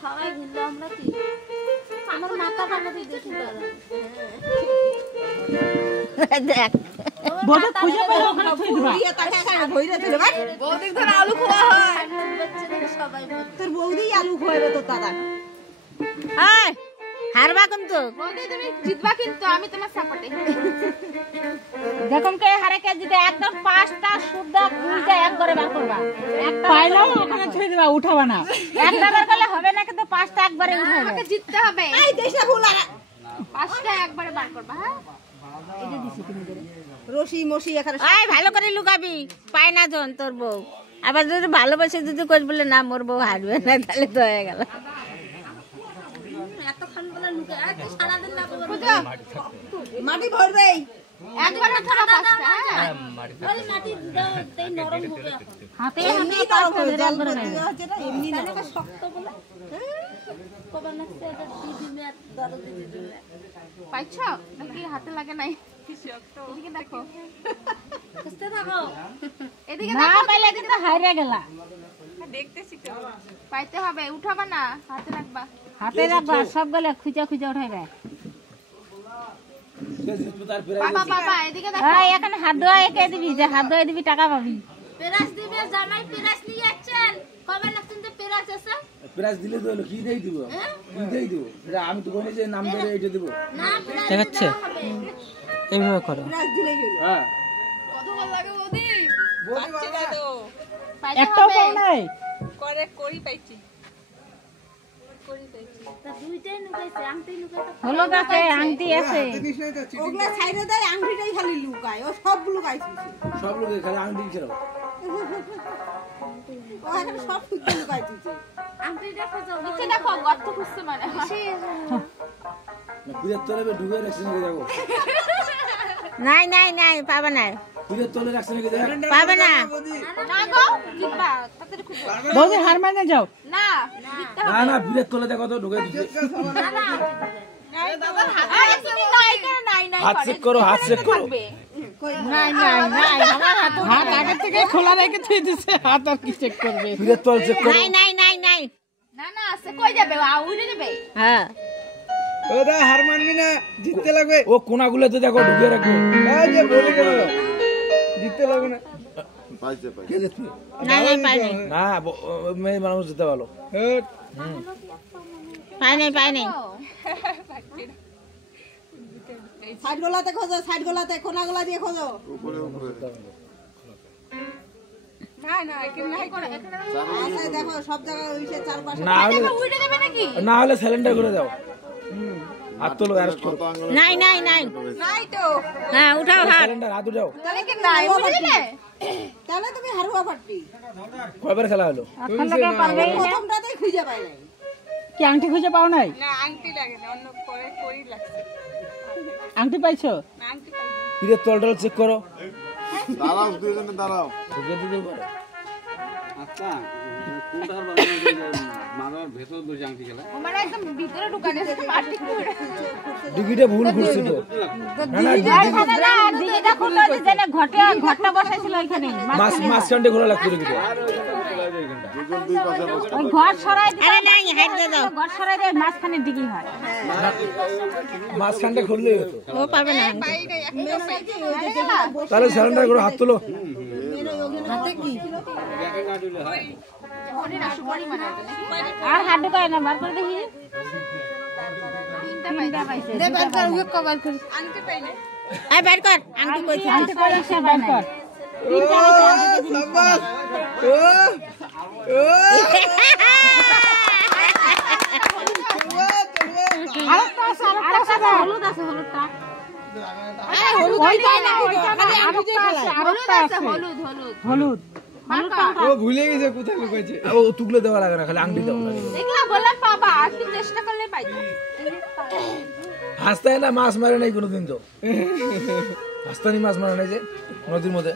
সবাই ঘুরলো আমরা কি আমার মাথা ফাটা দিয়ে দেখি দেখ বড় খুঁজে পেলো ওখানে থই দিবা দিয়ে তাকে কানে ভইরা দিলে ভাই বৌদি ধরে আলু খাওয়া হয় বাচ্চাদের সবাই তোর বৌদি আলু খাওয়াবে তো দাদা এই হারবা কিন্তু বৌদি তুমি জিতবা কিন্তু আমি তোমার সাপোর্টে দেখুন কে হারে কে জিতে একদম পাঁচটা সুদ্ধা গুলটা এক করে বার করবা একটা পাইলো ওখানে থই দিবা উঠাবা না একটা বার করলে হবে না কিন্তু পাঁচটা একবারে উঠাবে আমাকে জিততে হবে এই দেশে ভুলা পাঁচটা একবারে বার করবা হ্যাঁ এই যে দিছি তুমি ধরে রশি মশি এখানে এই ভালো করে লুকাবি পায় না জন তোর বউ আবার যদি ভালোবাসে যদি কইস বলে না মোর বউ হারবে না তাহলে তো হয়ে গেল এত খান বলা লুকা এত সারা দিন না বুঝা মাটি ভরবে একবার না থাকা পাঁচটা হ্যাঁ ওই মাটি দাও তাই নরম হবে হাতে হাতে পাঁচটা ধরে একবার নাই যেটা এমনি না শক্ত বলে কবার নাচতে এটা দিদি আর দরদ দিদি পাইছো নাকি হাতে লাগে নাই এদিকে দেখো কষ্ট থাকো এদিকে দেখো না পাইলে কিন্তু হারিয়ে গেলা দেখতেছি তো পাইতে হবে উঠাবা না হাতে রাখবা সব গলে খুঁজা খুঁজা উঠাইবে বাবা বাবা এদিকে দেখো এই এখানে হাত ধোয়া একে দিবি যে হাত ধোয়া দিবি টাকা পাবি পেরাস দিবে জামাই পেরাস নিয়ে যাচ্ছেন কবে নাচছেন যে পেরাস আছে পেরাস দিলে তো হলো কি দেই দিব কি দেই দিব এটা আমি তো কোনে যে নাম ধরে এইটা দিব না দেখাচ্ছে এইভাবে করো পেরাস দিলেই হলো হ্যাঁ কত ভালো লাগে বৌদি বাচ্চা দাও একটা পাও নাই করে করি পাইছি তা দুইটাই নুকাইছে আংটি নুকাইছে হলো গাছে আংটি আছে ওগলা ছাইরে দেয় আংটিটাই খালি লুকায় ও সব লুকাইছে সব লুকায় খালি আংটি ছিল ও এখানে সব খুঁজে লুকাই দিছে আংটিটা খোঁজো নিচে দেখো গর্ত খুঁজছে মানে পুরো তলে ডুবে রাখছে নাকি দেখো নাই নাই নাই পাবে না পুরো তলে রাখছে নাকি দেখো পাবে না না গো জিতবা তাড়াতাড়ি খুঁজো বৌদি হার মানে যাও না না না পুরো তলে দেখো তো ঢুকে দিছে না না দাদা হাত তুমি নাই করে নাই নাই হাত চেক করো নাই নাই নাই আমার হাত আগে থেকে খোলা রেখে থুই দিছে হাত আর কি চেক করবে পুরো তল চেক করো নাই নাই নাই নাই না না সে কই যাবে উড়ে যাবে হ্যাঁ ওদা হার মানবি না জিততে লাগবে ও কোনাগুলোতে দেখো ঢুকে রাখো এই যে বলি গেল জিততে লাগবে না পাইছে কে জিতবে না না পাই নাই না মেয়ে মানুষ জিততে ভালো পাই নাই সাইড গোলাতে খোঁজো সাইড গোলাতে কোনাগুলা দিয়ে খোঁজো উপরে না এখানে নাই করে এখানে দেখো সব জায়গায় ওইসে চারপাশে না উড়ে যাবে নাকি না হলে সিলিন্ডার করে দাও হাত তোলো অ্যারেস্ট করো নাই তো হ্যাঁ উঠাও হাত সিলিন্ডার হাত উঠাও তাহলে কি নাই উঠে যাবে তাহলে তুমি হারুয়া পাট্টি কয়বার খেলা হলো প্রথমটাতেই খুঁজে পাই নাই কি আংটি খুঁজে পাও নাই না আংটি লাগে না অন্য পরে করি লাগছে আংটি পাইছো না আংটি পাইছো পিরে তলটাল চেক করো দাঁড়াও দুইজনে দাঁড়াও ঢুকে দিতে পারো আচ্ছা কোনটা মারার ভেতর বসে আংটি খেলা ও মানে একদম ভিতরে ঢুকানে আছে পার্টি ডিগিটা ভুল করছে তো না ডিগিটা খুললো যে না ঘটটা বসাইছিল ওখানে মাছ কান্ডে ঘোরা লাগছে ডিগিটা ওই ঘর সরাই দিই আরে নাই হাইট দাও ঘর সরাই দিয়ে মাছখানে ডিগি হয় মাছখানটা খুললেই হতো ও পাবে না তাহলে সারেন্ডার করে হাত তোলো হাতে কি আর হাত ঢুকায় না বার করে দেখি তিনটা পাইছে দে বার কর ওকে কভার কর আংটি পাইলে আই বার কর আংটি কইছে আংটি কইছে সে বার কর তিনটা পাইছে সাবাস হলুদ আছে হলুদটা হলুদ ও ভুলে গেছে কোথায় লুকাইছে ও তুগলে দেওয়া লাগে না খালি আংটি দাও দেখলা বললাম বাবা আর কি চেষ্টা করলে পাইবে হাসতায় না মাছ মারে নাই কোনোদিন তো হাসতানি মাছ মারে নাই যে নদীর মধ্যে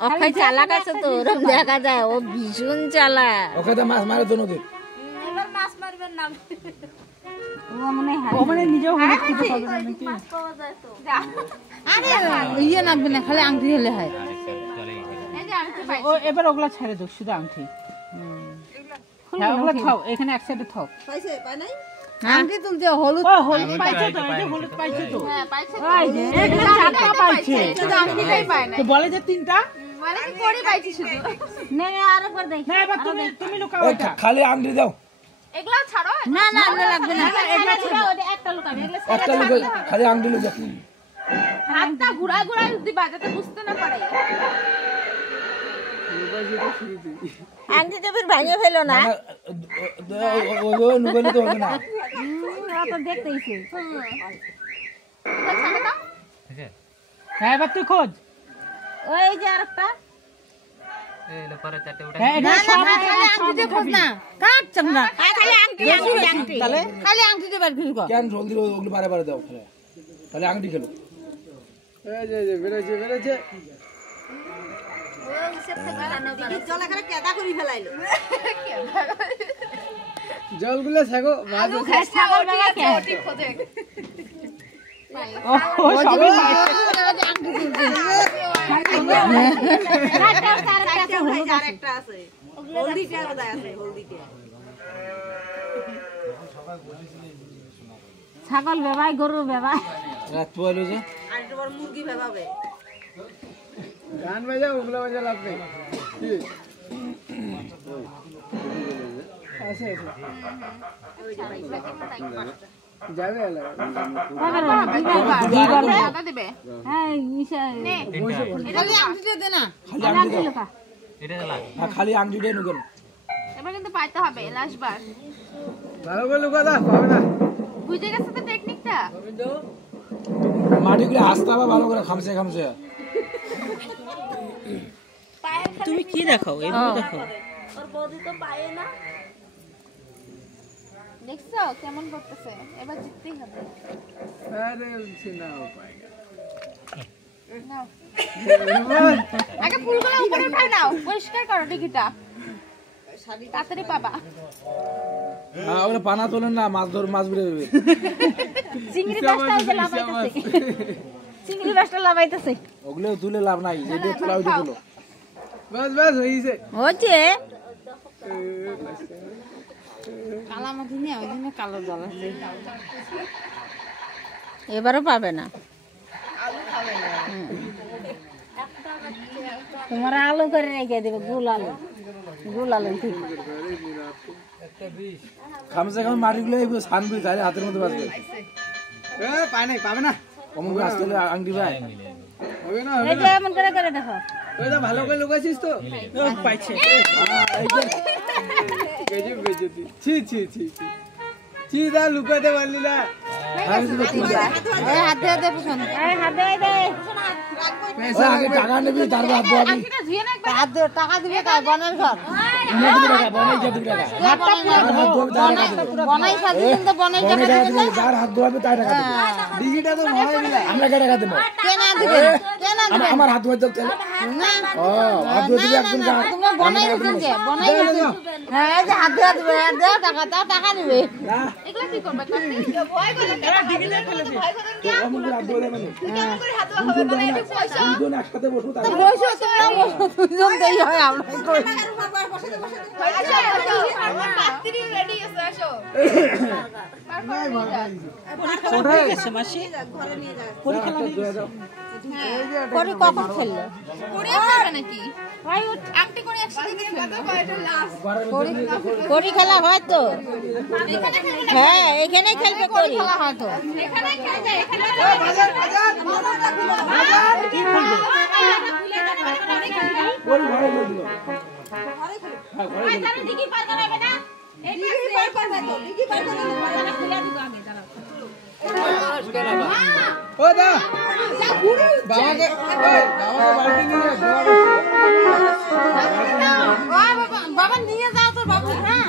অক্ষয় চালাক আছে তো ওরকম দেখা যায় ও ভীষণ চালাক ওখানে মাছ মারে তো নদীর এবার মাছ মারবে ও মানে নিজেও হলুদ খেতে পারবে না নাকি? আরে ইয়ে নামবে না, খালি আংটি হলে হয়। ও এবার ওগুলা ছেড়ে দাও, শুধু আংটি। হ্যাঁ ওগুলা থাও, এখানে এক সাইডে থাও। পাইছে পাই নাই আংটি তুলতে হলুদ। ও হলুদ পাইছে তো, এই যে হলুদ পাইছে তো। হ্যাঁ পাইছে তো। এই যে এখানে চারটা পাইছে। শুধু আংটিটাই পায় না। তো বলে যে তিনটা? মানে কি করি পাইছি শুধু। নে আরেকবার দেখ। না এবার তুমি লুকাও এটা। খালি আংটি দাও এগুলা ছাড়ো। না না লাগবে না। একটা লুকাবে। একটা লোক খালি আংটি লোক হাতটা ঘুরা ঘুরা দিবা যাতে বুঝতে না পারে। আংটি তো ফির ভাঙে ফেলো না। ও নুগলে তো হবে না তো দেখতেইছি। এটা ছাড়ো দাও। হ্যাঁ এবার তুই খোঁজ। ওই যে আরেকটা। হ্যাঁ না এটা না খালি আংটিতে খোঁজ না। কাট চামড়া। খালি আংটি আংটি। তাহলে খালি আংটিতে বার ফির কর। কেন জলদি ওগুলো বারে বারে দাও তাহলে আংটি খেলো এই যে বেরেছে বেরেছে ওই সব থেকে বানানো পারে। জলে করে কেদা করি ফেলাইলো। জলগুলো ছাগো আলু খাস ছাগল বাবা কে ঠিক খোঁজে। ও সবই আংটি তুলতে। আরেকটা আছে। হলদিটা কোথায় আছে? হলদিটা। ছাগল বেবাই, গরু বেবাই, রাত পয়লো যে আর তোমার মুরগি বেবাবে। গান বাজাও ওগুলো বাজা লাভ নেই আছে যাবে টাকা দিবে। হ্যাঁ নিশা নে খালি আংটিটা দে না। খালি আংটি দাও হ্যাঁ খালি আংটিটাই নুকেন এবার কিন্তু পাইতে হবে লাস্ট বার। ভালো করে লুকা দাও পাবে না বুঝে গেছে তো টেকনিকটা। মাটিগুলো আস্তে হবে ভালো করে খামছে খামছে তুমি কি দেখাও এভাবে দেখাও। ওর বৌদি তো পায় না। দেখছো কেমন করতেছে? এবার জিততেই হবে। আরে চিনাও পায়গা নাও আগে ফুলগুলো উপরে উঠাই নাও, পরিষ্কার করো ডিগিটা, তাড়াতাড়ি পাবা। হ্যাঁ ওরা পানা তোলেন না মাছ ধর মাছ বেড়ে যাবে চিংড়ি মাছটা যে লাভাইতেছে। চিংড়ি মাছটা লাভাইতেছে। ওগুলো তুলে লাভ নাই যেটা তোলা ওইটা তুলো বাস বাস হইছে হচ্ছে কালা মাটি নিয়ে ওই দিনে কালো জল আছে। এবারও পাবে না। তোমার আলু করে রেখে দেবে, গুল আলু, গুল আলু ঠিক। খামছে খামে মাটিগুলো এই ছানবি তাহলে হাতের মধ্যে বাজবে পায় নাই পাবে না অমুক আসতে আংটি ভাই হবে না এই যে এমন করে করে দেখো। ওইটা ভালো করে লুকাইছিস তো পাইছে গজব বেজতি ছি ছি ছি ছি ছি দা লুকাতে পারলি না এই হাত দিয়ে দে পুছন, এই হাত দিয়ে দে। পয়সা আগে টাকা নেবি তারপর হাত ধোয়াবি আংটিটা ধুয়ে না একবার। হাত দিয়ে টাকা দিবে কার বনের ঘর। ইনে টাকা বনাই যা টাকা হাতটা পুরো বনাই সাজি কিন্তু বনাই বনাই টাকা টাকা দিবে। দিবি যার হাত ধোয়াবে তার টাকা দিবি ডিজিটা তো মহাই দিলা আমরা কে টাকা দেব কে না দিবে, কে না দিবে আমার হাত ধোয়া চলতে না। ও হাত ধোয়া দিবি একজন কা তোমরা বনাই দিবেন কে? বনাই দিবেন। হ্যাঁ এই যে হাত দিয়ে দিবে, আর দাও টাকা, দাও টাকা নিবে। না এগুলা কি করবে? ভয় করে এরা ডিগিতে ফেলে দে। তো অমুক হাত ধোয়া দেবে কেমন করে হাত ধোয়া হবে? মানে এটা পয়সা। দুজন একসাথে বসো তার বসো তোমরা, বসো দুজন দেই হয় আমরা কই। আচ্ছা আমার পাত্রী রেডি আছে, আসো। কোথায় গেছে মাসি? পরীক্ষা লাগিয়ে পরে কখন খেললো? পড়িয়ে খাবে নাকি? আংটি করে একসাথে খেলবে। করি খেলা হয় তো। এখানে খেলবে না? হ্যাঁ এখানে খেলবে, করি খেলা হয় তো। এখানে খেলবে, এখানে ওই ঘরে বলে দিল হ্যাঁ ঘরে বলে দিল দিকে পার করাবে না? এটা পার করবে তো, দিকে পার করবে না, খুলে দিব আমি, দাঁড়াও। ও দা বাবাকে বাবাকে বালতি নিয়ে বাবা নিয়ে যাও তোর বাবু। হ্যাঁ